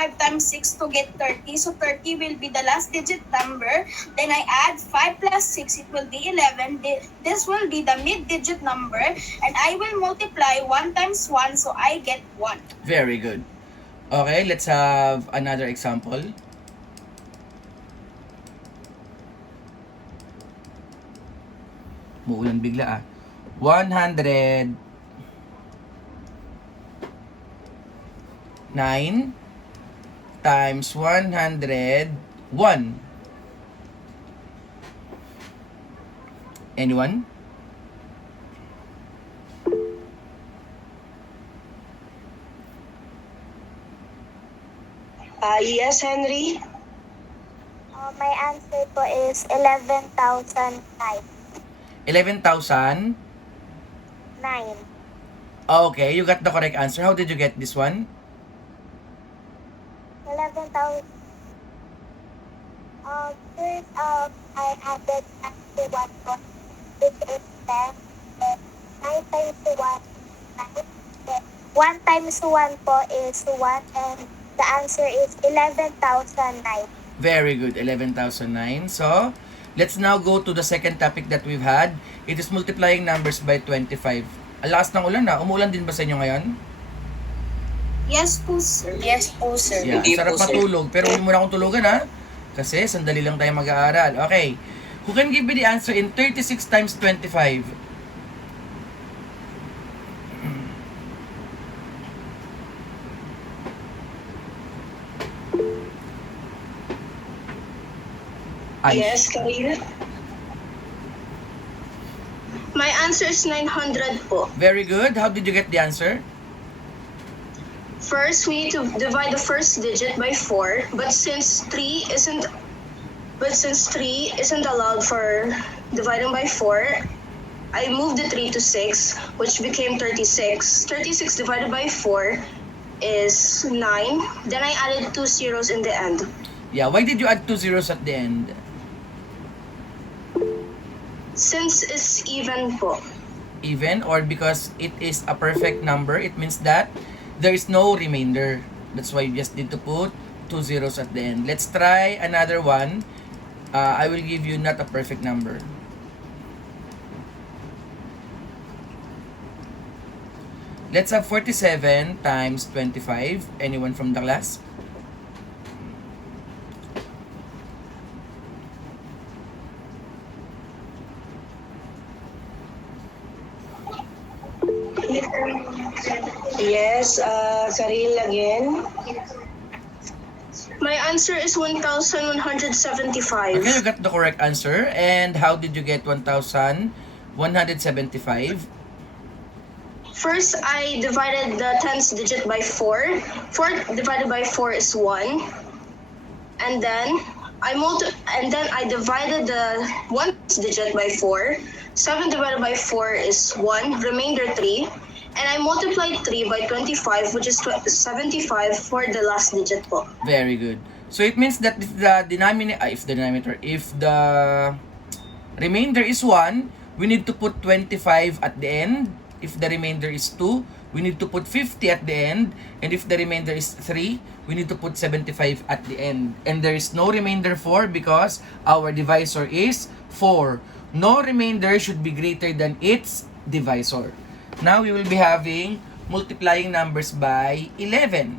5 times 6 to get 30. So 30 will be the last digit number. Then I add 5 plus 6, it will be 11. This will be the mid-digit number. And I will multiply 1 times 1, so I get 1. Very good. Okay, let's have another example. Muulan bigla 109 times 101. Anyone? Yes, Henry. My answer po is 11,009. 11,000. 9. Okay, you got the correct answer. How did you get this one? 11,000. First, I added 9 to 1 po, which is 10. Then 9 times 1, 9. Then 1 times 1 po is 1, and the answer is 11,009. Very good, 11,009. So, let's now go to the second topic that we've had. It is multiplying numbers by 25. Alas ng ulan na. Umuulan din ba sa inyo ngayon? Yes po, sir. Yes po, sir. Yeah, sarap matulog. Pero huwag muna akong tulugan ha. Kasi sandali lang tayo mag-aaral. Okay. Who can give me the answer in 36 times 25? Yes, Karina. My answer is 900 po. Very good. How did you get the answer? First, we need to divide the first digit by 4, but since 3 isn't allowed for dividing by 4, I moved the 3 to 6, which became 36. 36 divided by 4 is 9. Then I added 2 zeros in the end. Yeah, why did you add 2 zeros at the end? Since it's even po. Even, or because it is a perfect number, it means that there is no remainder. That's why you just need to put 2 zeros at the end. Let's try another one. I will give you not a perfect number. Let's have 47 times 25. Anyone from the class? Yes, Karil again. My answer is 1,175. Okay, you got the correct answer. And how did you get 1,175? First, I divided the tens digit by 4. 4 divided by 4 is 1. And then I divided the 1 digit by 4. 7 divided by 4 is 1. Remainder 3. And I multiplied 3 by 25, which is 75 for the last digit po. Very good. So it means that if the remainder is 1, we need to put 25 at the end. If the remainder is 2, we need to put 50 at the end. And if the remainder is 3, we need to put 75 at the end. And there is no remainder 4 because our divisor is 4. No remainder should be greater than its divisor. Now we will be having multiplying numbers by 11.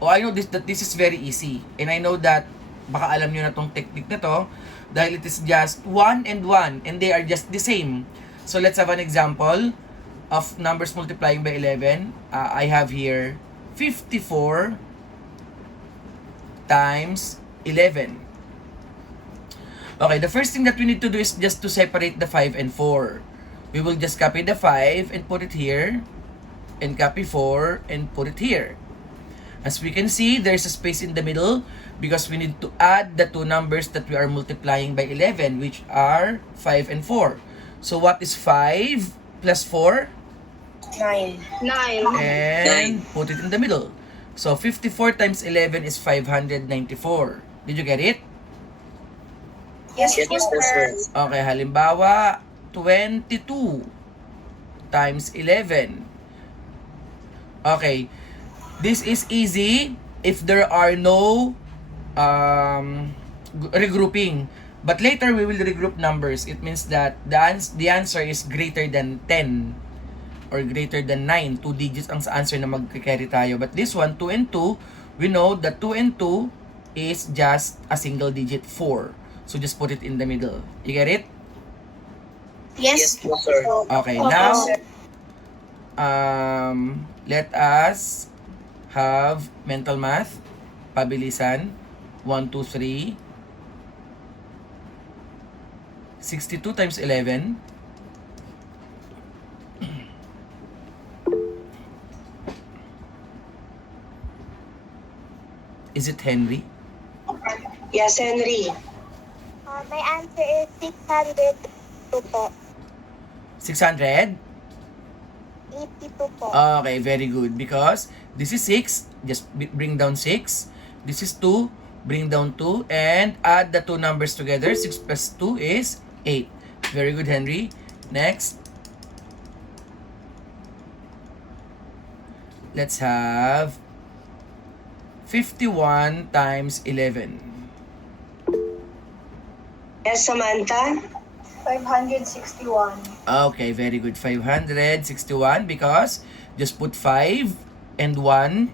Oh, I know that this is very easy. And I know that baka alam nyo na tong technique na to dahil it is just 1 and 1 and they are just the same. So let's have an example of numbers multiplying by 11. I have here 54 times 11. Okay, the first thing that we need to do is just to separate the 5 and 4. We will just copy the 5 and put it here, and copy 4 and put it here. As we can see, there's a space in the middle because we need to add the two numbers that we are multiplying by 11, which are 5 and 4. So what is 5 plus 4? 9. 9. And put it in the middle. So 54 times 11 is 594. Did you get it? Yes, sir. Okay, halimbawa, 22 times 11. Okay, this is easy if there are no regrouping. But later, we will regroup numbers. It means that the answer is greater than 10 or greater than 9. 2 digits ang sa answer na mag-carry tayo. But this one, 2 and 2, we know that 2 and 2 is just a single digit, 4. So just put it in the middle. You get it? Yes. Yes, sir. Okay, now, let us have mental math. Pabilisan. 1, 2, 3. 62 times 11. Is it Henry? Yes, Henry. My answer is 682 po. 600? 82 po. Okay, very good. Because this is 6, just bring down 6. This is 2, bring down 2. And add the two numbers together. 6 plus 2 is 8. Very good, Henry. Next. Let's have 51 times 11. Yes, Samantha. 561. Okay, very good. 561 because just put 5 and 1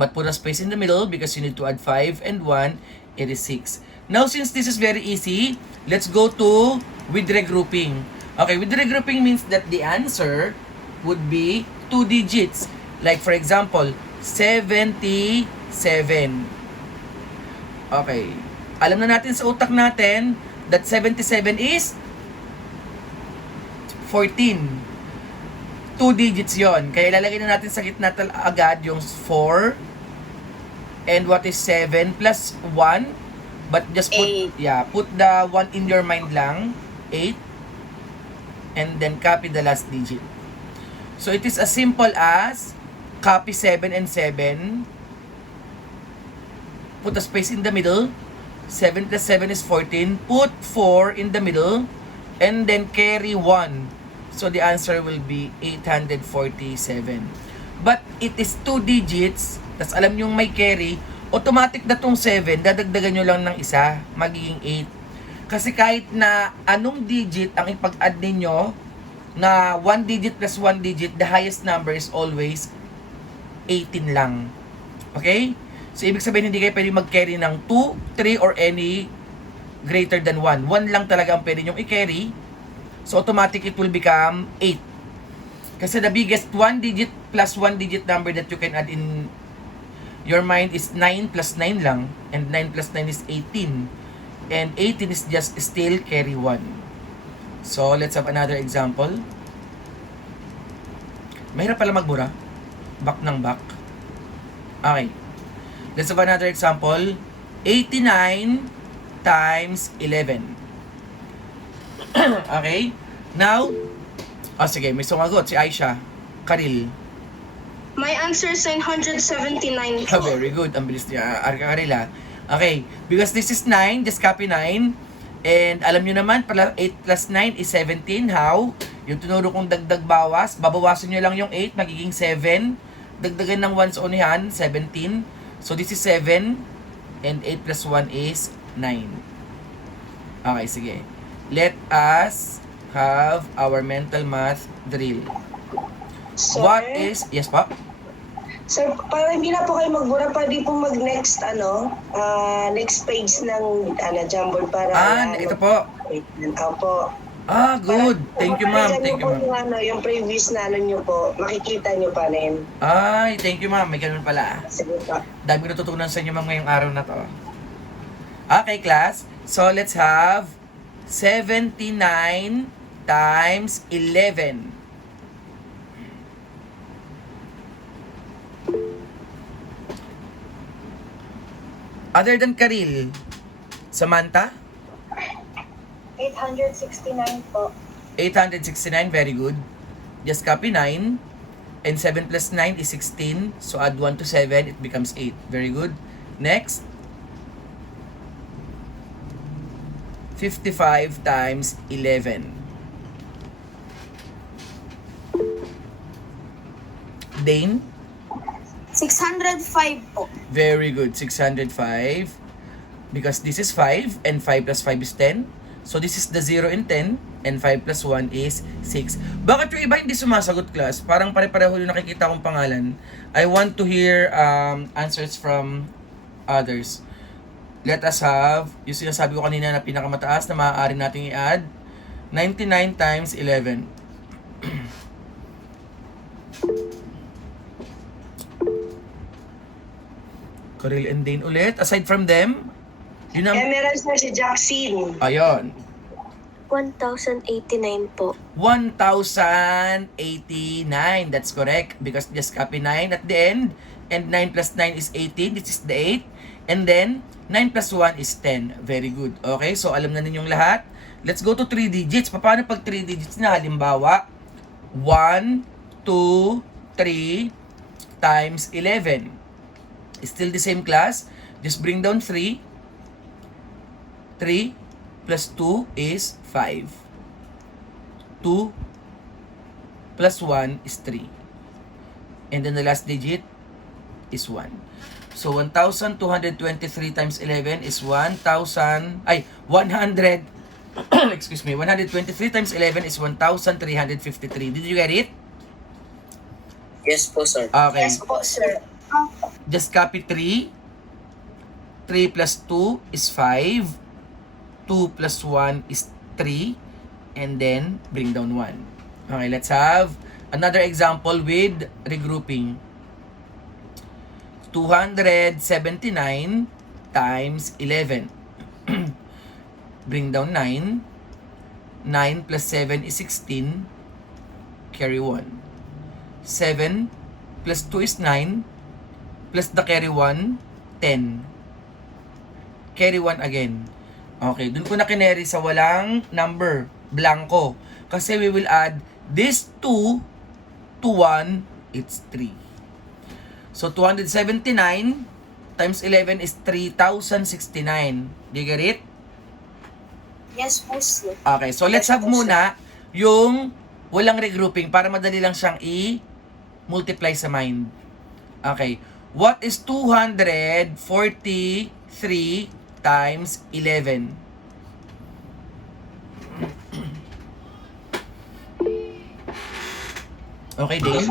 but put a space in the middle because you need to add 5 and 1. It is 6. Now, since this is very easy, let's go to with regrouping. Okay, with regrouping means that the answer would be 2 digits. Like for example, 77. Okay. Alam na natin sa utak natin that 77 is 14. 2 digits yon. Kaya ilalagay na natin sa gitna agad yung 4. And what is 7 plus 1? But just put, put the 1 in your mind lang. 8. And then copy the last digit. So it is as simple as copy 7 and 7. Put a space in the middle. 7 plus 7 is 14. Put 4 in the middle. And then carry 1. So the answer will be 847. But it is 2 digits. Tas alam nyo may carry. Automatic na tong 7. Dadagdagan nyo lang ng isa. Magiging 8. Kasi kahit na anong digit ang ipag-add ninyo na 1 digit plus 1 digit, the highest number is always 18 lang. Okay? So, ibig sabihin, hindi kayo pwede mag-carry ng 2, 3, or any greater than 1. 1 lang talaga ang pwede nyong i-carry. So, automatic it will become 8. Kasi the biggest 1 digit plus 1 digit number that you can add in your mind is 9 plus 9 lang. And 9 plus 9 is 18. And 18 is just still carry 1. So, let's have another example. Mahirap pala magbura. Back ng back. Okay. Let's have another example. 89 times 11. Okay. Now, sige, may sumagot si Aisha. Karil. My answer is 979 po. Very good. Ang bilis niya. Karila. Okay. Because this is 9, just copy 9. And alam nyo naman, 8 plus 9 is 17. How? Yung tinuro kong dagdag bawas, babawasan nyo lang yung 8, magiging 7. Dagdagan ng 1 sa unihan, 17. So this is 7. And 8 plus 1 is 9. Okay, sige. Let us have our mental math drill. Sir, What is... Yes, pa? Sir, para hindi na po kayo magbura, pwede po mag-next, next page ng, Jamboard para... Ito po. Opo. Good. Thank you, ma'am. Thank you, ma'am. Yung previous na nyo po, makikita nyo pa rin. Ay, thank you, ma'am. May ganun pala. Sige po. Dami natutunan sa inyo, ma'am, ngayong araw na to. Okay, class. So, let's have 79 times 11. Other than Karil, Samantha? 869 po. 869, very good. Just copy 9. And 7 plus 9 is 16. So add 1 to 7, it becomes 8. Very good. Next. 55 times 11. Dane? 605 po. Very good. 605. Because this is 5 and 5 plus 5 is 10. So this is the 0 and 10 and 5 plus 1 is 6. Bakit yung iba hindi sumasagot, class? Parang pare-pareho yung nakikita kong pangalan. I want to hear answers from others. Let us have, yung sinasabi ko kanina na pinakamataas na maaari nating i-add, 99 times 11. Coril and Dane ulit. Aside from them, yun ang... Meron na si Jackson. Ayun. 1,089 po. 1,089. That's correct. Because just copy 9 at the end. And 9 plus 9 is 18. This is the 8. And then, 9 plus 1 is 10. Very good. Okay, so alam na ninyong lahat. Let's go to 3 digits. Paano pag 3 digits na? Halimbawa, 1, 2, 3 times 11. Still the same class. Just bring down 3. 3 plus 2 is 5. 2 plus 1 is 3. And then the last digit is 1. So 1,223 times 11 is 100 excuse me, 123 times 11 is 1,353. Did you get it? Yes po, sir. Okay. Yes po, sir. Just copy 3. 3 plus 2 is 5. 2 plus 1 is 3. And then, bring down 1. Okay, let's have another example with regrouping. 279 times 11. Bring down 9. 9 plus 7 is 16. Carry 1. 7 plus 2 is 9. Plus the carry 1, 10. Carry 1 again. Okay, dun ko na kinary sa walang number, blanco. Kasi we will add this 2 to 1, it's 3. So 279 times 11 is 3,069. Do you get it? Yes po, sir. Okay, so let's have muna yung walang regrouping para madali lang siyang i-multiply sa mind. Okay, what is 243 times 11? Okay, Dave?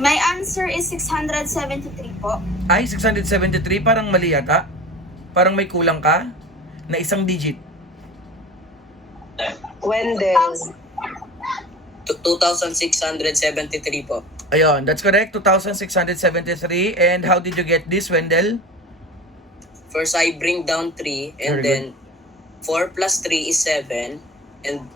My answer is 673 po. Ay, 673, parang mali yata. Parang may kulang ka na isang digit. Wendell. 2,673 po. Ayun, that's correct, 2,673. And how did you get this, Wendell? First, I bring down 3, and Very then 4 plus 3 is 7, and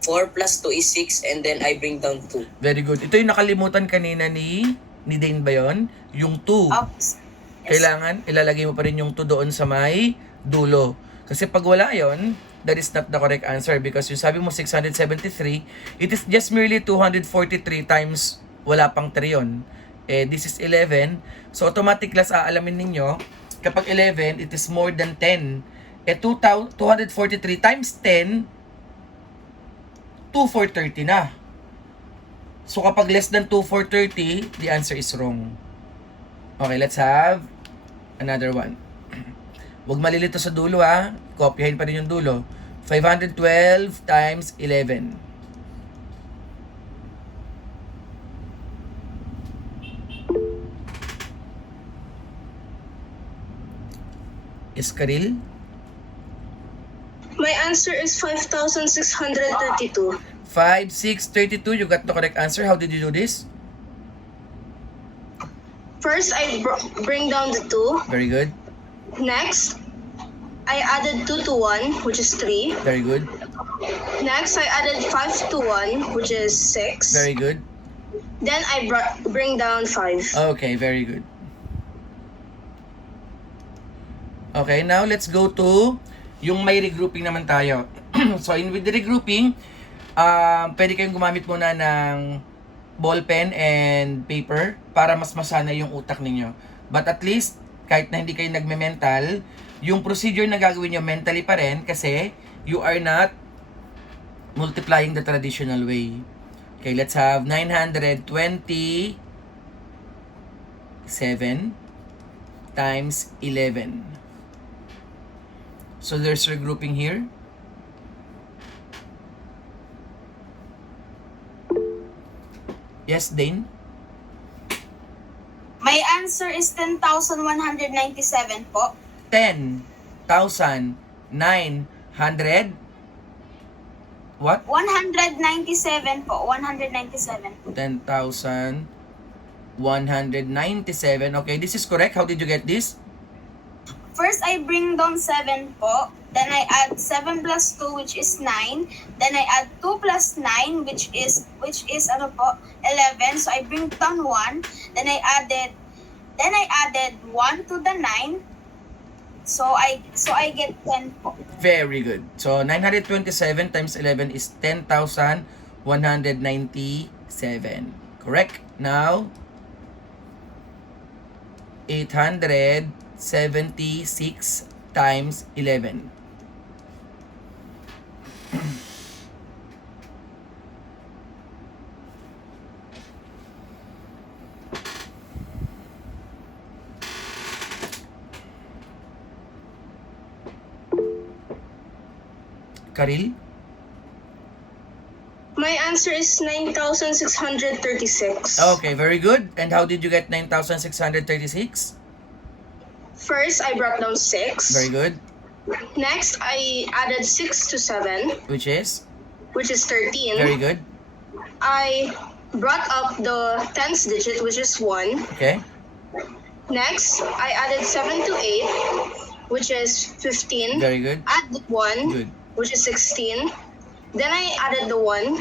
4 plus 2 is 6, and then I bring down 2. Very good. Ito yung nakalimutan kanina ni Dane ba yun? Yung 2. Yes. Kailangan ilalagay mo pa rin yung 2 doon sa may dulo. Kasi pag wala yon, that is not the correct answer because yung sabi mo 673, it is just merely 243 times wala pang 3 yun. Eh, this is 11. So, automatic class aalamin ninyo, kapag 11, it is more than 10. Eh, 243 times 10, 2,430 na. So, kapag less than 2,430, the answer is wrong. Okay, let's have another one. Huwag malilito sa dulo ha. Kopyahin pa rin yung dulo. 512 times 11. Iskaril? My answer is 5,632. 5,632. You got the correct answer. How did you do this? First, I bring down the 2. Very good. Next, I added 2 to 1, which is 3. Very good. Next, I added 5 to 1, which is 6. Very good. Then I bring down 5. Okay, very good. Okay, now let's go to yung may regrouping naman tayo. So, with the regrouping, pwede kayong gumamit muna ng ballpen and paper para mas masana yung utak ninyo. But at least, kahit na hindi kayo nagme-mental, yung procedure na gagawin nyo mentally pa rin kasi you are not multiplying the traditional way. Okay, let's have 927 times 11. So there's regrouping here. Yes, Dane? My answer is 10,197 po. 10,900 what? 197 po. 197. 10,197. Okay, this is correct. How did you get this? First, I bring down 7 po. Then I add 7 plus 2, which is 9. Then I add 2 plus 9, which is ano po, 11. So I bring down 1. Then I added 1 to the 9. So I get 10 po. Very good. So 927 times 11 is 10,197. Correct? Now 876 times 11. Karil? My answer is 9,636. Okay, very good. And how did you get 9,636? First, I brought down 6. Very good. Next, I added 6 to 7, Which is? 13. Very good. I brought up the tens digit, which is 1. Okay. Next, I added 7 to 8, which is 15. Very good. Add 1, Good. which is 16. Then I added the 1.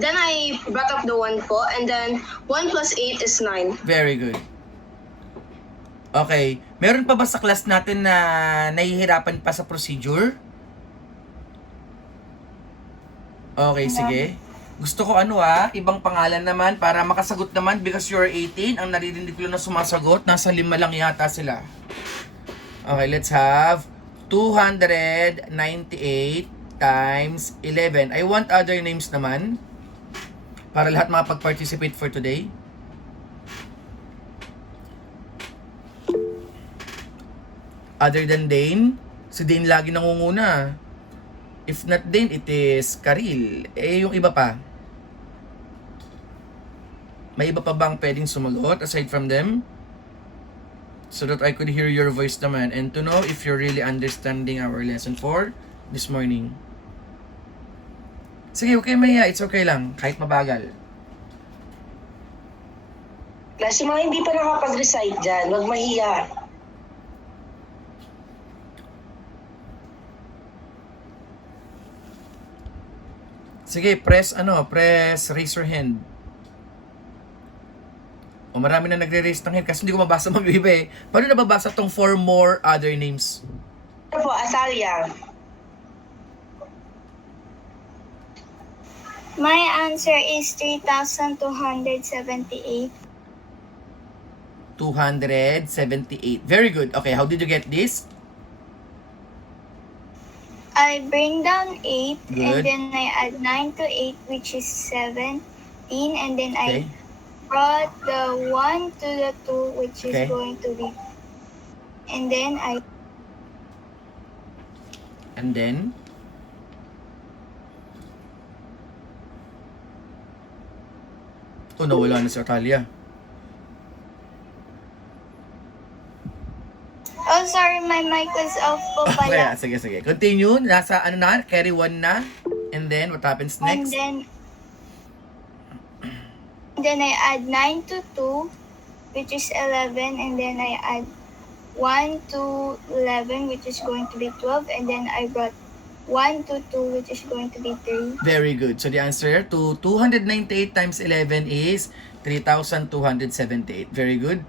Then I brought up the 1 po, and then 1 plus 8 is 9. Very good. Okay. Meron pa ba sa class natin na nahihirapan pa sa procedure? Okay, sige. Gusto ko ibang pangalan naman para makasagot naman because you're 18. Ang naririnig ko lang na sumasagot, nasa 5 lang yata sila. Okay, let's have 298 times 11. I want other names naman para lahat makapag-participate for today. Other than Dane, si Dane lagi nangunguna. If not Dane, it is Karil. Yung iba pa. May iba pa bang pwedeng sumagot aside from them? So that I could hear your voice naman and to know if you're really understanding our lesson for this morning. Sige, okay Maya. It's okay lang. Kahit mabagal. Klase mga hindi pa nakapag-recite dyan, huwag mahiya. Sige, press raise your hand. O marami na nagre-raise ng hand kasi hindi ko mabasa mag-iba eh. Paano nababasa tong 4 more other names? Ano po, Asalia? My answer is 3,278. 278. Very good. Okay, how did you get this? I bring down 8 Good. and then I add 9 to 8, which is 17, and then Okay. I brought the 1 to the 2, which is Okay. going to be, and then And then? Oh, nawala na si Atalia. oh sorry, my mic was off po Kaya, pala. sige. Continue. Nasa carry 1 na. And then, what happens And next? then I add 9 to 2, which is 11, and then I add 1 to 11, which is going to be 12, and then I brought 1 to 2, which is going to be 3. Very good. So, the answer to 298 times 11 is 3,278. Very good.